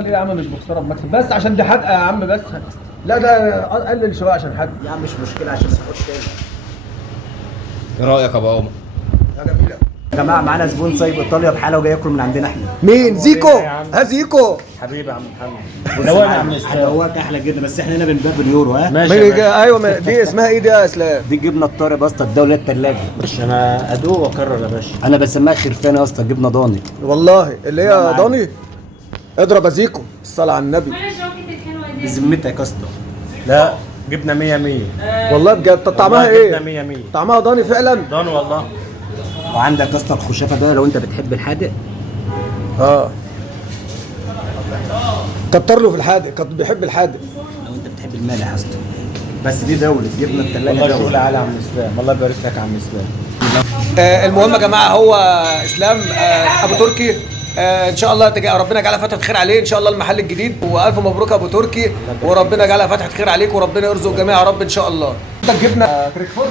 ليه يا عم مش بخساره بمكسب بس عشان دي حدقه يا عم بس. لا ده قلل شويه عشان حد. يا عم مش مشكله عشان سحوت تاني. ايه رايك يا ابو عمر؟ يا جميله. يا جماعه معانا زبون سايب ايطاليا بحاله وجاي ياكل من عندنا احنا. مين زيكو؟ ها زيكو. حبيبي يا عم محمد دوقنا يا عم اسلام. هدوقك احلى جدا بس احنا هنا بنبيع باليورو ها. ماشي يا باشا. ايوه دي اسمها ايه دي يا اسلام؟ دي جبنه الطارق يا اسطى الدوله الثلاجه. مش انا ادوق واكرر يا باشا. انا بسميها خرفان يا اسطى جبنه ضاني. والله اللي هي ضاني. اضرب يا زيكو الصلاه على النبي. بذمتك يا اسطى. لا جبنه 100 100. والله بجد. طب طعمها والله جبنه ايه؟ 100 100. طعمها ضاني فعلا. ضان والله. وعندك يا اسطى الخشافه ده لو انت بتحب الحادق. اه كتر له في الحادق، كان بيحب الحادق. لو انت بتحب المالح يا اسطى. بس دي دوله جبنه الثلاجه والله شغل دوله. عالي يا عم اسلام، الله يبارك لك يا عم اسلام. المهم يا جماعه هو اسلام ابو تركي. ان شاء الله ربنا يجعلها فتحه خير عليه ان شاء الله المحل الجديد، والف مبروك يا ابو تركي، وربنا يجعلها فتحه خير عليك، وربنا يرزق الجميع يا رب ان شاء الله. انت جبنا كريكفورد.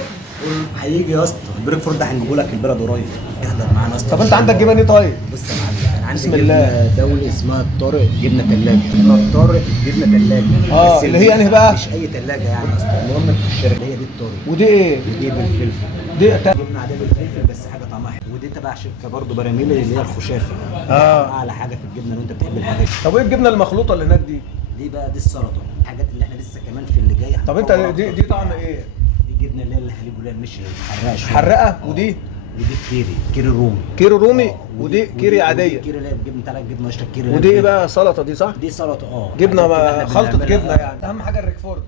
هيجي يا اسطى البريكفورد ده هنجيبه لك البلد قريب. اهدى معانا يا اسطى. طب انت عندك جبن ايه طيب؟ بص يا معلم انا عندي بسم الله. جبنه دولي اسمها الطارق جبنه ثلاجه. جبنه الطارق جبنه ثلاجه. اه اللي هي انهي بقى؟ مش اي ثلاجه يعني اصلا المهم الشركه هي دي الطارق. ودي ايه؟ ودي بالفلفل. دي جبنه عاديه بالفلفل بس حاجه طعمها حلو. ودي تبع شركه برضه براميل اللي هي الخشافه. اعلى حاجه في الجبنه لو انت بتحب الحاجات دي. طب وايه الجبنه المخلوطه اللي هناك دي؟ دي بقى دي السلطه الحاجات اللي احنا لسه كمان في اللي جاي. طب انت دي طعم ايه؟ دي جبنه اللي هي الحليب اللي هي مش حراقه شوية. حرقه. ودي ودي كيري رومي. كيرو رومي. ودي كيري عاديه. كيري اللي هي الجبنه بتاعت الجبنه قشطه كيري. ودي ايه بقى؟ سلطه دي صح؟ دي سلطه جبنه حاجات كده احنا خلطه بنعملها. جبنه يعني. اهم حاجه الريكفورد.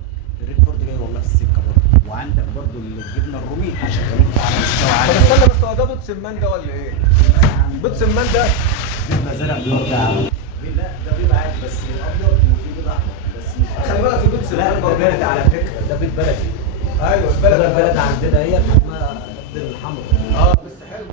الريكفورد جاي والله في السكه برضه. وعندك برضه الجبنه الرومي شغالين فيها على مستوى طب عالي. استنى بس، هو ده بيض سمان ده ولا ايه؟ بيض سمان ده جبنه زرع بيض ده. لا ده بيض عادي بس ابيض وفي بيض احمر بس مش. خلي بالك في بيض لا سمان ده بلدي على فكره ده بيض بلدي. ايوه البلد عندنا هي حجمها قد الحمر. بس حلو.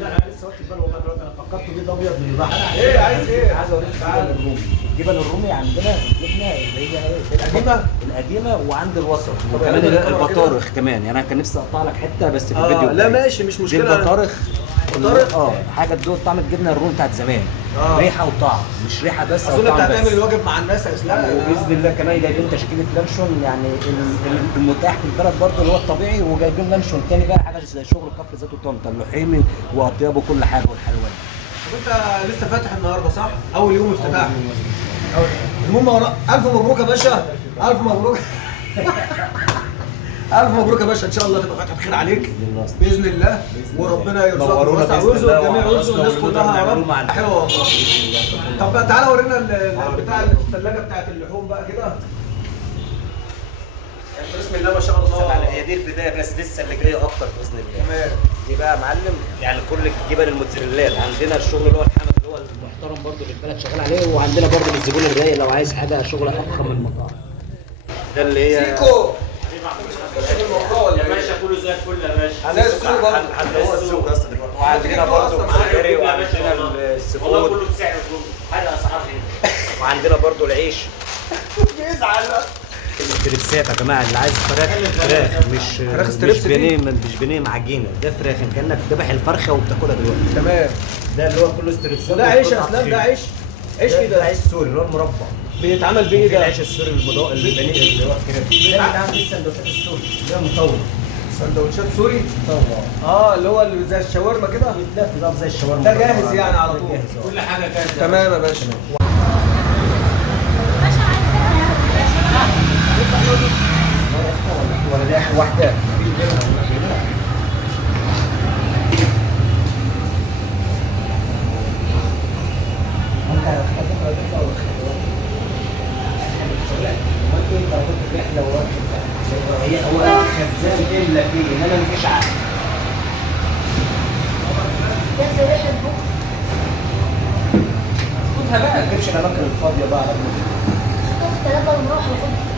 لا انا لسه واخد بالي والله دلوقتي انا فكرت بيض ابيض من البحر. ايه عايز ايه؟ عايز اوريك الجبن الرومي. الجبن الرومي عندنا الجبنه اللي هي ايه؟ القديمه وعند الوسط وكمان البطارخ كمان. يعني انا كان نفسي اقطع لك حته بس في الفيديو. لا ماشي مش دي مشكله. البطارخ. بطارخ؟ حاجه تدوق طعم الجبنه الرومي بتاعت زمان. ريحه وطعم مش ريحه بس او اظن انت طعم هتعمل بس. الواجب مع الناس يا اسلام. وباذن الله كمان جايبين تشكيله لانشون يعني المتاح في البلد برضه اللي هو الطبيعي، وجايبين لانشون تاني بقى حاجه زي شغل كفر ذات طنطا اللحيمي واطيابه وكل حاجه والحلواني. طب انت لسه فاتح النهارده صح؟ اول يوم افتتاح. المهم الف مبروك يا باشا. الف مبروك. الف مبروك يا باشا، ان شاء الله تبقى فتحه خير عليك باذن الله، وربنا يرزقك ويوسع ويرزق الجميع ويرزق الناس كلها يا رب. حلوه والله. طب بقى تعالى ورينا البتاع اللي في الثلاجه بتاعت اللحوم بقى كده. بسم الله ما شاء الله. هي دي البدايه بس لسه اللي جاي اكتر باذن الله. تمام. دي بقى يا معلم يعني كل الجبن الموتزاريلات عندنا الشغل اللي هو الحمد اللي هو المحترم برضه اللي البلد شغال عليه، وعندنا برضه الزبون الرايق لو عايز حاجه شغل افخم من المطاعم. ده اللي هي سيكو. يا باشا كله زي الفل يا باشا. زي السوق برضه. هو السوق اصلا دلوقتي. وعندنا برضه السكري وعندنا السي والله فود كله بسعر حاجه اسعار هنا. وعندنا برضه العيش. بيزعل. الستريبسات يا جماعه اللي عايز فراخ مش فراخ ستريبس مش بانيه مش بانيه معجينه. ده فراخ كانك ذابح الفرخه وبتاكلها دلوقتي. تمام. ده اللي هو كله ستريبسات. وده عيش يا اسلام؟ ده عيش ايه ده ده؟ عيش سوري اللي هو المربع. بيتعمل بايه ده ده؟ العيش السوري المضاء البانيه اللي هو الكريب. ده اللي عامل السندوتشات السوري ده مطول. سندوتشات سوري؟ طبعا. اللي هو زي الشاورما كده؟ بيتلف ده زي الشاورما. ده جاهز يعني على طول؟ كل حاجه جاهزه. تمام يا باشا. ولا دي واحده. هي هو خزان الا فيه انما مفيش عقل. خدها بقى ما تجيبش الاماكن الفاضيه بقى. ثلاثة ونروح وخد